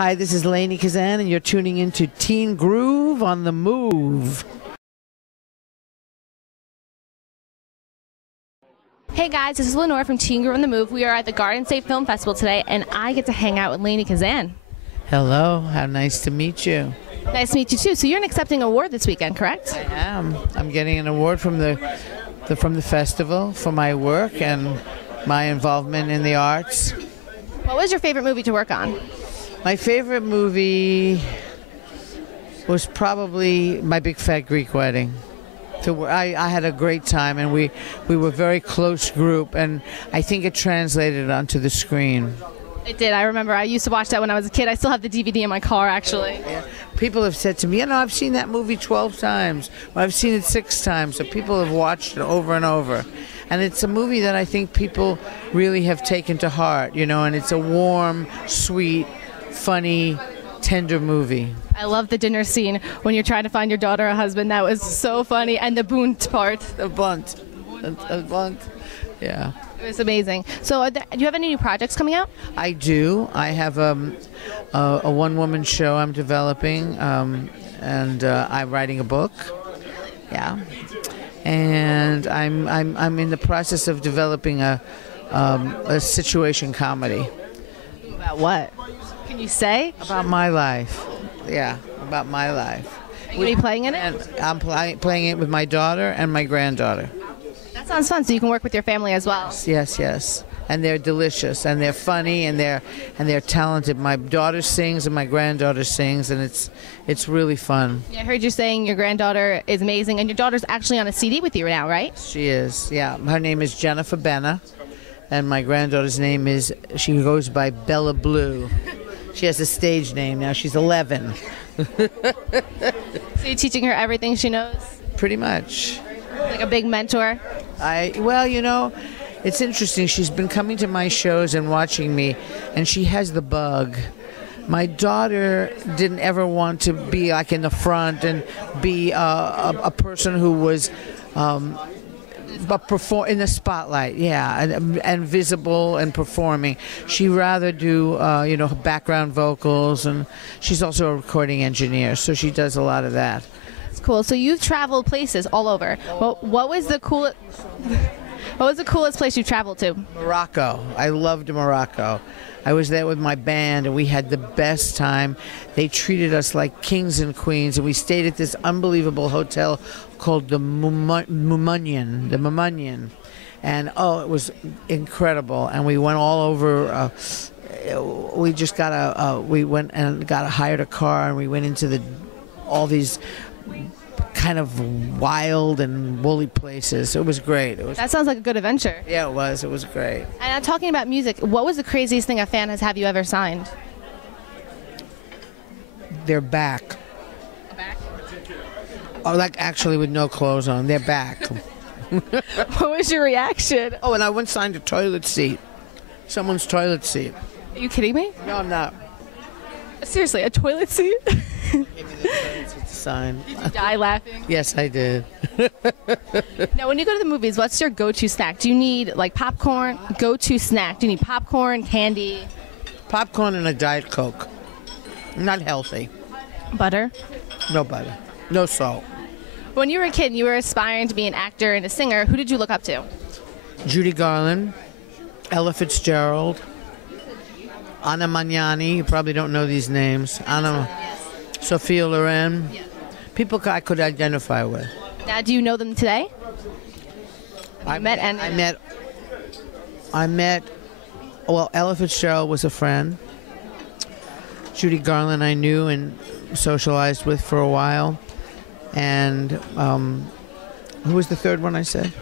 Hi, this is Lainie Kazan, and you're tuning into Teen Groove on the Move. Hey guys, this is Lenore from Teen Groove on the Move. We are at the Garden State Film Festival today, and I get to hang out with Lainie Kazan. Hello, how nice to meet you. Nice to meet you too. So you're accepting an award this weekend, correct? I am. I'm getting an award from the festival for my work and my involvement in the arts. What was your favorite movie to work on? My favorite movie was probably My Big Fat Greek Wedding. I had a great time, and we were a very close group, and I think it translated onto the screen. It did. I remember I used to watch that when I was a kid. I still have the DVD in my car, actually. Yeah. People have said to me, I've seen that movie 12 times, or I've seen it 6 times, so people have watched it over and over. And it's a movie that I think people really have taken to heart, and it's a warm, sweet, funny, tender movie. I love the dinner scene when you're trying to find your daughter a husband. That was so funny. And the bunt part. The bunt. Yeah. It was amazing. So do you have any new projects coming out? I do. I have a one-woman show I'm developing, and I'm writing a book. Yeah. And I'm in the process of developing a situation comedy. About what? Can you say? About my life. Yeah, about my life. Are you going to be playing in it? And I'm playing it with my daughter and my granddaughter. That sounds fun, so you can work with your family as well. Yes. And they're delicious, and they're funny, and they're talented. My daughter sings, and my granddaughter sings, and it's really fun. Yeah, I heard you saying your granddaughter is amazing, and your daughter's actually on a CD with you now, right? She is, yeah. Her name is Jennifer Benna, and my granddaughter's name she goes by Bella Blue. She has a stage name now. She's 11. So you're teaching her everything she knows? Pretty much. Like a big mentor? It's interesting. She's been coming to my shows and watching me, and she has the bug. My daughter didn't ever want to be like in the front and be a person who was perform in the spotlight, and visible and performing. She rather do background vocals, and she's also a recording engineer, so she does a lot of that. That's cool. So you've traveled places all over. Well, what was the coolest place you traveled to? Morocco. I loved Morocco. I was there with my band, and we had the best time. They treated us like kings and queens, and we stayed at this unbelievable hotel called the Mummunian. And, it was incredible. And we went all over. We just we went and hired a car, and we went into all these kind of wild and woolly places. It was great. That sounds like a good adventure. Yeah, it was. It was great. And I'm talking about music. What was the craziest thing a fan has have you ever signed? They're back. Back? Oh, like actually with no clothes on. They're back. What was your reaction? Oh, and I once signed a toilet seat. Someone's toilet seat. Are you kidding me? No, I'm not. Seriously, a toilet seat? Give me the toilet seat to sign. Did you die laughing? Yes, I did. Now, when you go to the movies, what's your go-to snack? Do you need, like, popcorn? Go-to snack. Do you need popcorn, candy? Popcorn and a Diet Coke. Not healthy. Butter? No butter. No salt. When you were a kid and you were aspiring to be an actor and a singer, who did you look up to? Judy Garland, Ella Fitzgerald, Anna Magnani. You probably don't know these names. Anna, Sophia Loren. Yes. People I could identify with. Now, do you know them today? I met. Well, Ella Fitzgerald was a friend. Judy Garland I knew and socialized with for a while. And who was the third one I said?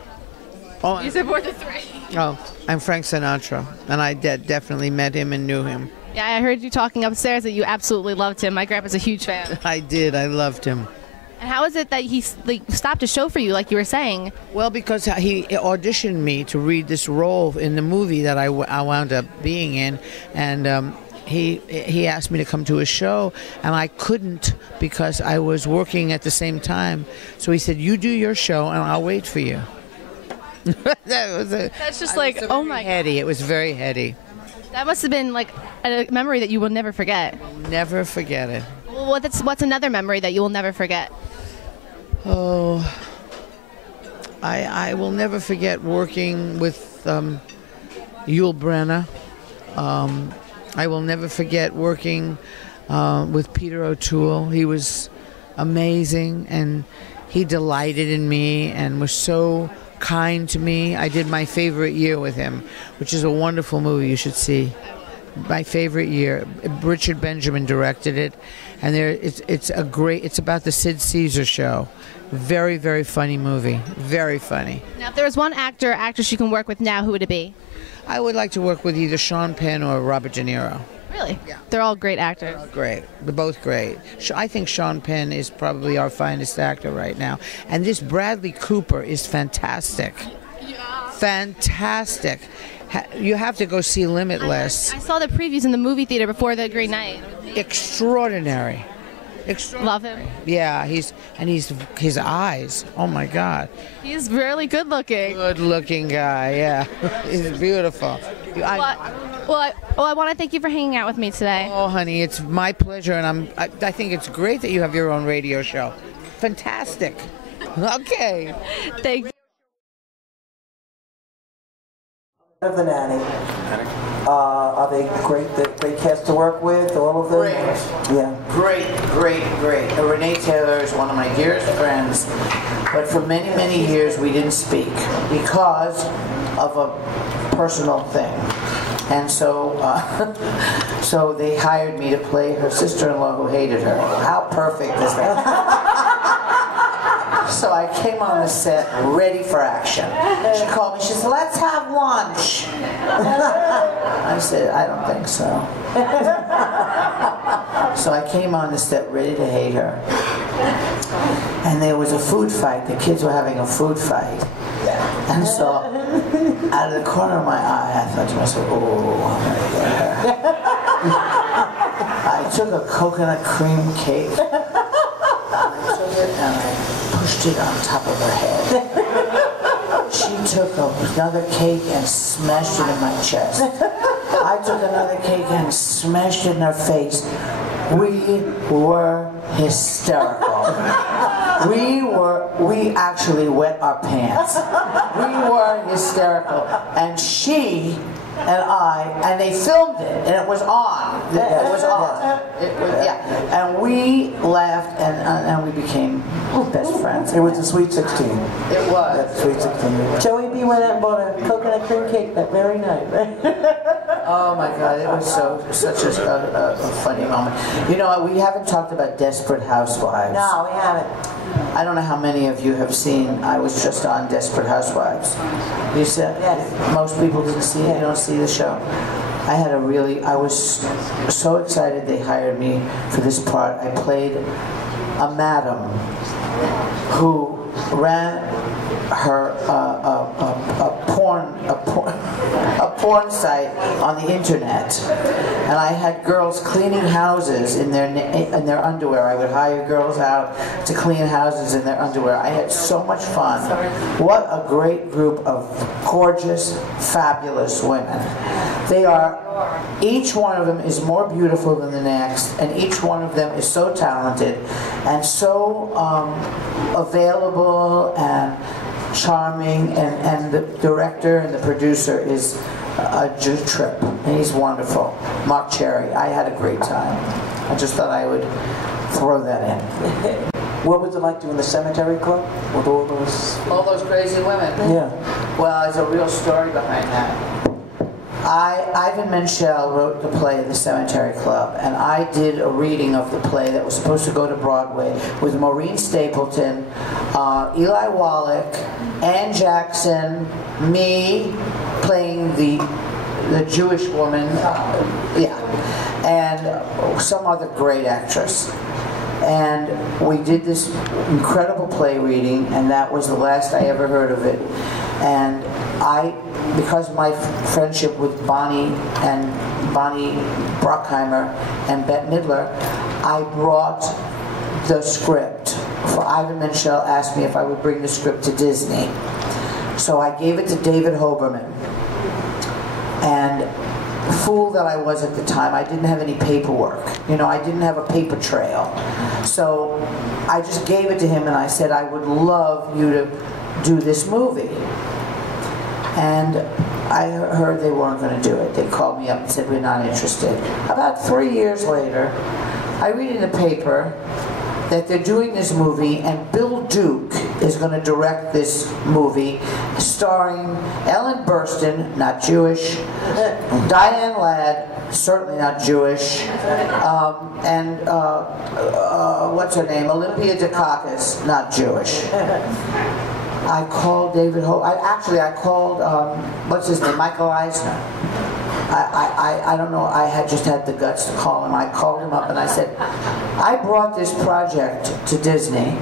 Oh, You said more than 3. Oh, I'm Frank Sinatra, and I definitely met him and knew him. Yeah, I heard you talking upstairs that you absolutely loved him. My grandpa's a huge fan. I did. I loved him. And how is it that he stopped a show for you, like you were saying? Well, because he auditioned me to read this role in the movie that I wound up being in, and he asked me to come to his show, and I couldn't because I was working at the same time. So he said, "You do your show, and I'll wait for you." That's just like, oh my God. Heady. It was very heady. That must have been like a memory that you will never forget. Never forget it. Well, what's another memory that you will never forget? Oh, I will never forget working with Yul Brynner. I will never forget working with Peter O'Toole. He was amazing, and he delighted in me and was so kind to me. I did My Favorite Year with him, which is a wonderful movie you should see. My Favorite Year. Richard Benjamin directed it, and it's about the Sid Caesar show. Very, very funny movie. Very funny. Now, if there was one actor or actress you can work with now, who would it be? I would like to work with either Sean Penn or Robert De Niro. Really? Yeah. They're all great actors. They're all great. They're both great. I think Sean Penn is probably our finest actor right now. And this Bradley Cooper is fantastic. Yeah. Fantastic. You have to go see Limitless. I saw the previews in the movie theater before the Green Knight. Extraordinary. Love him. Yeah, his eyes. Oh my God. He's really good looking. Good looking guy. Yeah, he's beautiful. I want to thank you for hanging out with me today. Oh, honey, it's my pleasure, and I think it's great that you have your own radio show. Fantastic. Okay. Thank you. Of the nanny. Are they great? Great cast to work with, all of them? Great. Yeah. Great. Renee Taylor is one of my dearest friends, but for many, many years we didn't speak because of a personal thing. And so, so they hired me to play her sister-in-law who hated her. How perfect is that? So I came on the set ready for action. She called me, she said, let's have lunch. I said, I don't think so. So I came on the set ready to hate her. And there was a food fight. The kids were having a food fight. And so, out of the corner of my eye, I thought to myself, oh, I'm going to get her. I took a coconut cream cake, I took it and I pushed it on top of her head. She took another cake and smashed it in my chest. I took another cake and smashed it in her face. We were hysterical. We actually wet our pants. We were hysterical. And she and they filmed it, and it was on. It was on. And we laughed, and we became best friends. It was a Sweet 16. It was. That Sweet 16. Joey B went out and bought a coconut cream cake that very night, right? Oh my God, it was such a funny moment. You know, we haven't talked about Desperate Housewives. No, we haven't. I don't know how many of you have seen. I was just on Desperate Housewives. You said? Yes. Most people didn't see it. You don't see the show. I was so excited they hired me for this part. I played a madam who ran her a porn site on the internet, and I had girls cleaning houses in their underwear. I would hire girls out to clean houses in their underwear. I had so much fun. What a great group of gorgeous, fabulous women. They are. Each one of them is more beautiful than the next, and each one of them is so talented and so available and charming, and the director and the producer is a trip, and he's wonderful. Mark Cherry. I had a great time. I just thought I would throw that in. What was it like doing the Cemetery Club with all those crazy women? Yeah. Well, there's a real story behind that. Ivan Menchel wrote the play The Cemetery Club, and I did a reading of the play that was supposed to go to Broadway with Maureen Stapleton, Eli Wallach, Ann Jackson, me playing the Jewish woman, and some other great actress. And we did this incredible play reading, and that was the last I ever heard of it. And because of my friendship with Bonnie Brockheimer and Bette Midler, I brought the script. For Ivan Menchel asked me if I would bring the script to Disney. So I gave it to David Hoberman. And fool that I was at the time, I didn't have any paperwork. You know, I didn't have a paper trail. So I just gave it to him and I said, I would love you to do this movie. And I heard they weren't going to do it. They called me up and said, we're not interested. About 3 years later, I read in the paper that they're doing this movie and Bill Duke is going to direct this movie starring Ellen Burstyn, not Jewish, Diane Ladd, certainly not Jewish, and what's her name, Olympia Dukakis, not Jewish. I called David Ho. I called, what's his name, Michael Eisner. I don't know, I had just had the guts to call him. I called him up and I said, I brought this project to Disney.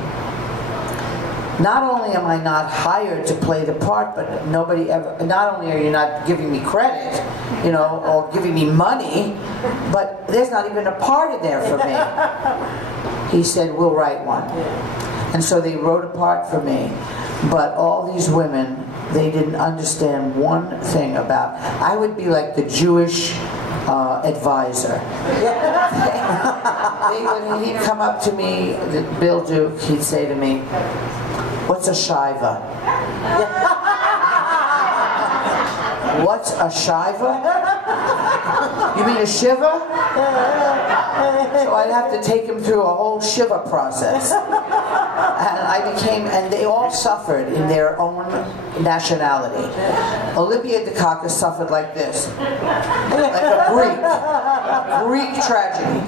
Not only am I not hired to play the part, but nobody ever, not only are you not giving me credit, you know, or giving me money, but there's not even a part in there for me. He said, we'll write one. And so they wrote a part for me. But all these women, they didn't understand one thing about, I would be like the Jewish advisor. He'd come up to me, Bill Duke, he'd say to me, what's a shiva? What's a shiva? You mean a shiva? So I'd have to take him through a whole shiva process. And they all suffered in their own nationality. Olympia Dukakis suffered like this, like a Greek tragedy.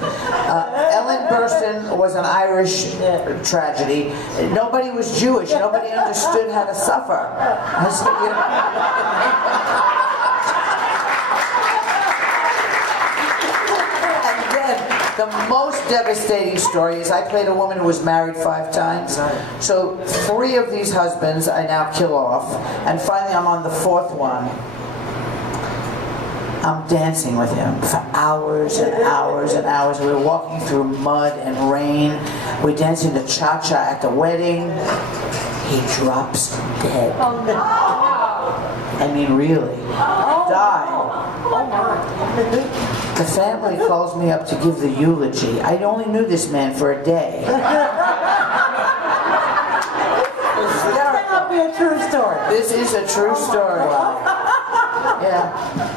Ellen Burstyn was an Irish tragedy. Nobody was Jewish. Nobody understood how to suffer. I said, you know, the most devastating story is I played a woman who was married 5 times. So 3 of these husbands I now kill off. And finally I'm on the 4th one. I'm dancing with him for hours and hours and hours. We're walking through mud and rain. We're dancing the cha-cha at the wedding. He drops dead. Oh, no. I mean, really. Died. The family calls me up to give the eulogy. I only knew this man for a day. This cannot be a true story. This is a true story. Yeah.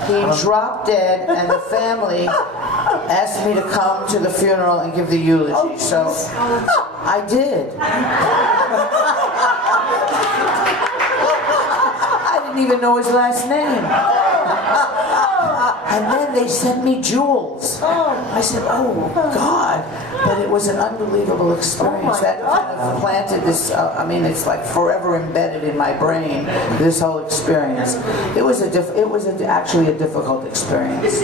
He dropped dead and the family asked me to come to the funeral and give the eulogy. So I did. I didn't even know his last name. And then they sent me jewels. I said, oh, God. But it was an unbelievable experience. That kind of planted this, I mean, it's like forever embedded in my brain, this whole experience. It was actually a difficult experience.